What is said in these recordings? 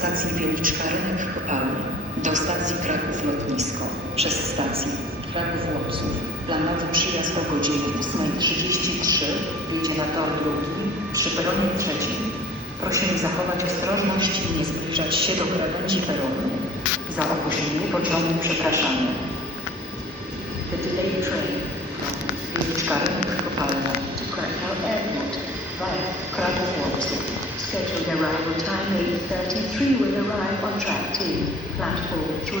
stacji Wieliczka Rynek do stacji Kraków Lotnisko przez stację Kraków Łopców. Planowy przyjazd o godzinie 8.33 wyjdzie na tor drugi przy peronie trzecim. Prosimy zachować ostrożność i nie zbliżać się do krawędzi peronu. Za opóźnienie pociągu przepraszamy. The delayed train time 8.33 will arrive on track 2, platform 3.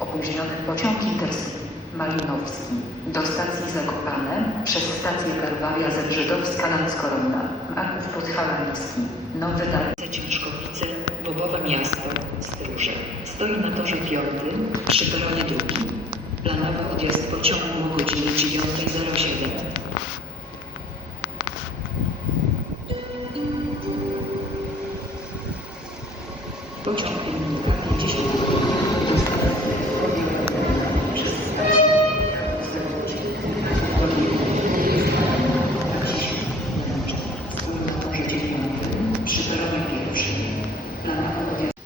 Opóźniony pociąg Intercity Malinowski do stacji Zakopane przez stację Kalwaria Zebrzydowska Landskorona, Maków Podhalański, Nowy Darce Ciężkowice, Bobowe Miasto, Stróże. Stoi na torze piątym przy peronie drugim. Planowy odjazd pociągu o godzinie 9.07. Pociąg linii K50 do stacji przez stację Kraków Zawodzie. Stój na torze dziewiątym przy peronie pierwszym. Planowy odjazd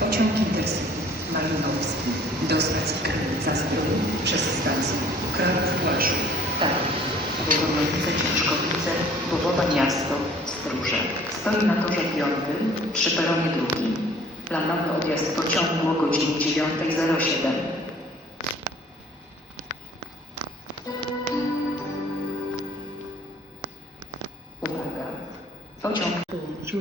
Pociąg Intercity Malinowski do stacji Krynica Zdrój stację Kraków Płaszów, Tarnów, Bogonowice Ciężkowice, Bobowe Miasto, Stróże. Stoi na torze piątym przy peronie drugim. Planowy odjazd pociągu o godzinie 9.07. Uwaga! Pociąg 3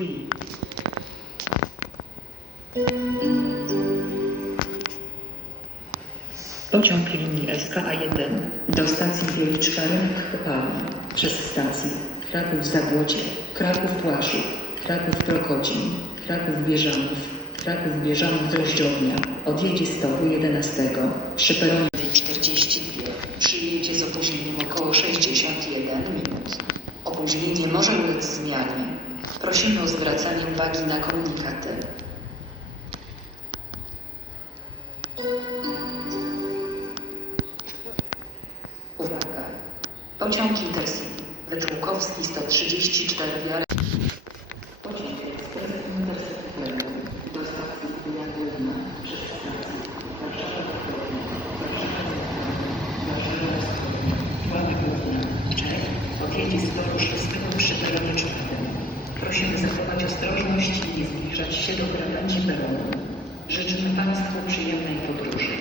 Pociąg linii SKA1 do stacji Wieliczka Rynek Kopalni przez stacje Kraków Zabłodzie, Kraków Płaszów, Kraków Prokodzin, Kraków Bieżanów, Kraków Bieżanów Drożdżownia odjedzie z toru 11 przy peronie 42 przyjedzie z opóźnieniem około 61 minut. Opóźnienie może ulec zmianie. Prosimy o zwracanie uwagi na komunikaty. Pociąg Intercity Wyczółkowski 134 Wiarę. Pociąg ekspres Plenum do Czech z toru 6 przy peronie czwartym. Prosimy zachować ostrożność i nie zbliżać się do krawędzi peronu. Życzymy Państwu przyjemnej podróży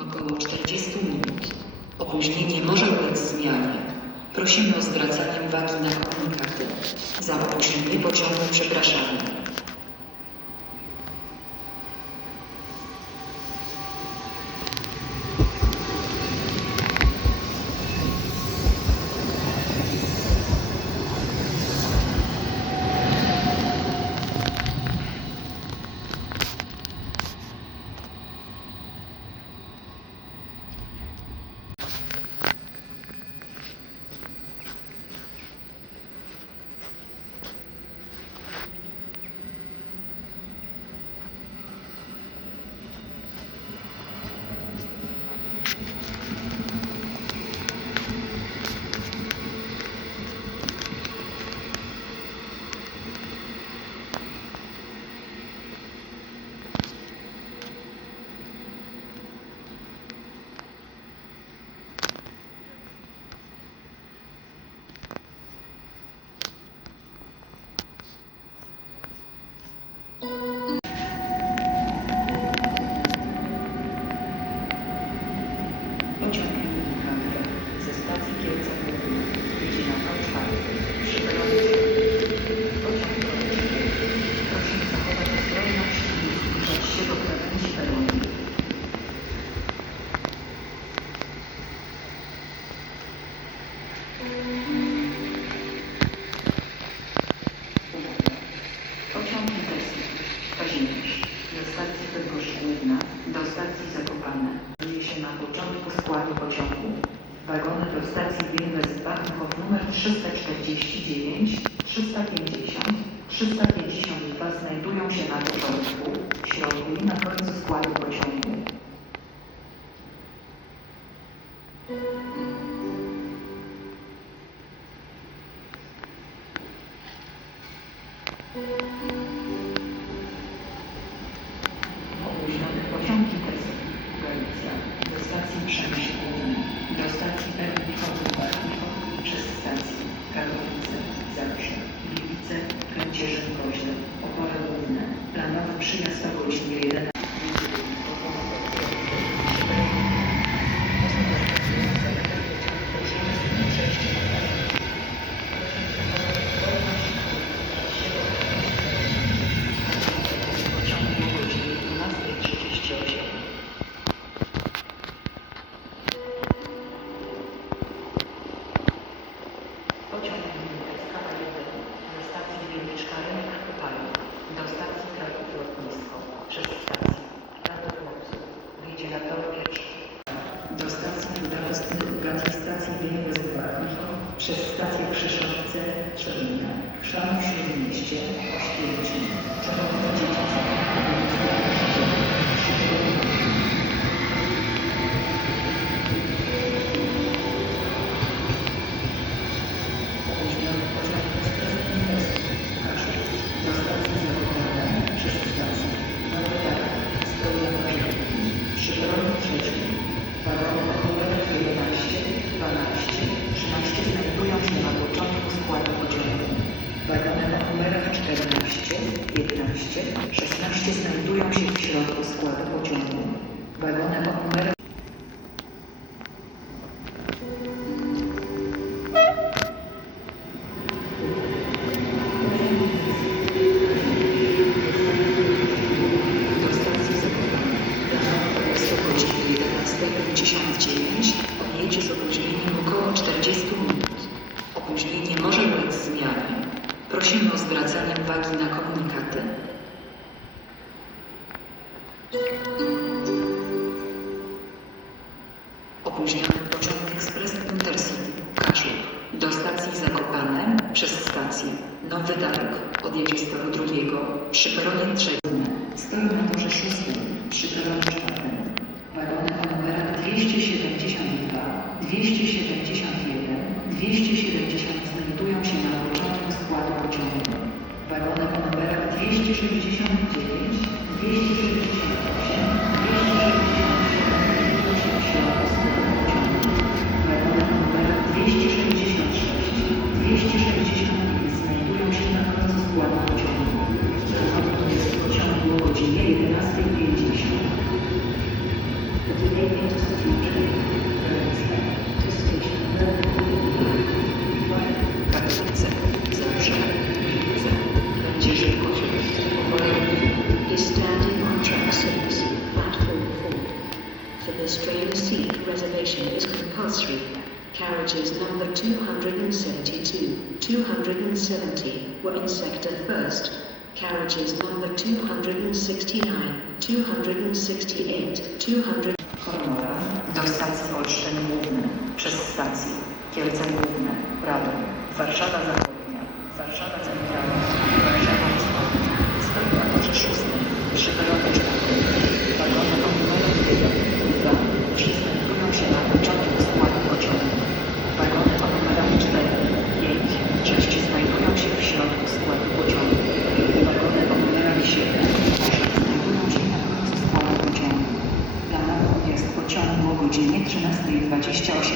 około 40 minut. Opóźnienie może ulec zmianie. Prosimy o zwracanie uwagi na komunikaty. Za opóźnienie pociągu przepraszamy. Pociąg Niebiescy, Kazimierz, ze stacji Węgorzówna do stacji Zakopane. Dzieje się na początku składu pociągu. Wagony do stacji Bielwest-Bachenhof nr 349, 350, 352 znajdują się na początku, w środku i na końcu składu pociągu. Przez stację Krzeszowce Trzebina, Chrzanów Śródmieście, Oświęcim, Czechowice Dziecięce, Opóźniony 16 znajdują się w środku składu pociągu. Wagony o numerach do stacji Zakopane. Planowo jest o godzinie 11.59. Odjedzie z opóźnieniem około 40 minut. Opóźnienie może ulec zmianie. Prosimy o zwracanie uwagi na komunikaty. Opóźniony pociąg ekspres Intercity Kaszub do stacji Zakopane przez stację Nowy Targ odjedzie z toru drugiego przy peronie trzecim. Stoi na torze szóstym przy peronie czwartym. Wagony o numerach 272, 271, 270 znajdują się na początku składu pociągu. Wagony o numerach 269, 268, 267 znajdują się train, seat reservation is compulsory. Carriages number 272, 270 were in sector first. Carriages number 269, 268, 200. Chormora do stacji Olsztyn Główny przez stacje Kielce Główne, Radom, Warszawa Zachodnia, Warszawa Centralna, godzinie 13.28.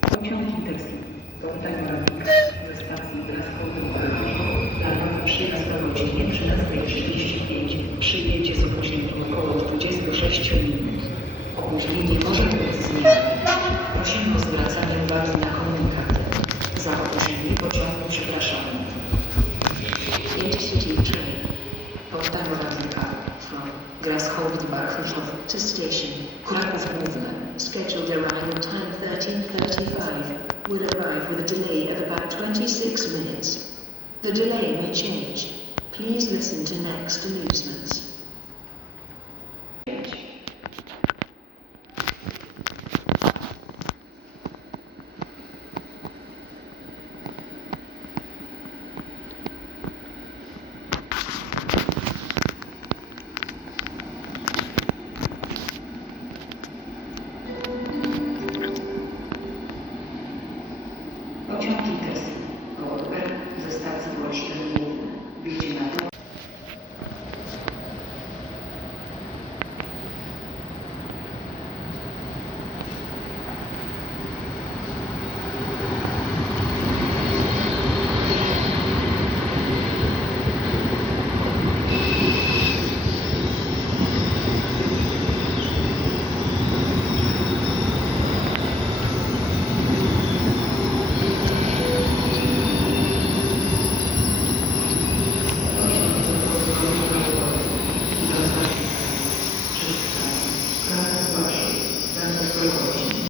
Pociąg Intercity Porta Morawika ze stacji Blasków Planowy przyjazd o godzinie 13.35 przyjedzie z opóźnieniem około 26 minut. Opóźnienie może ulec zmianie. Prosimy o zwracanie uwagi na komunikaty. Za opóźnienie pociągu przepraszamy. Porta Morawika from Grasshopper-Barchów to station. Kraków. Scheduled arrival time 13.35 will arrive with a delay of about 26 minutes. The delay may change. Please listen to next announcements. de Picas.